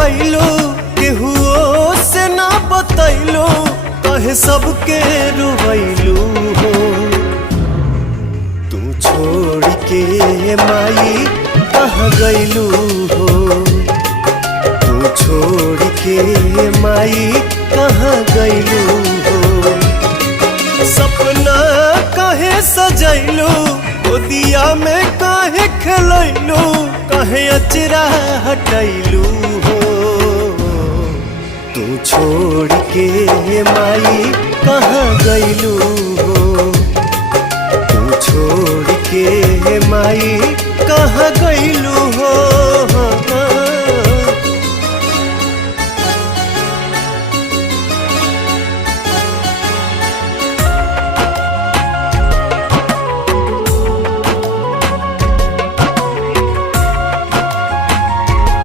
कैलो केहुओ से ना बतैलो कहे सबके रोवैलू हो। तू छोड़ के माई कहाँ गैलू हो। तू छोड़ के माई कहाँ गैलू हो। सपना काहे सजैलू गोदिया में काहे खेलैलू काहे अचरा हटैलू हो। तू छोड़ के माई कहाँ गैलू हो। तू छोड़ के माई कहाँ गैलू हो।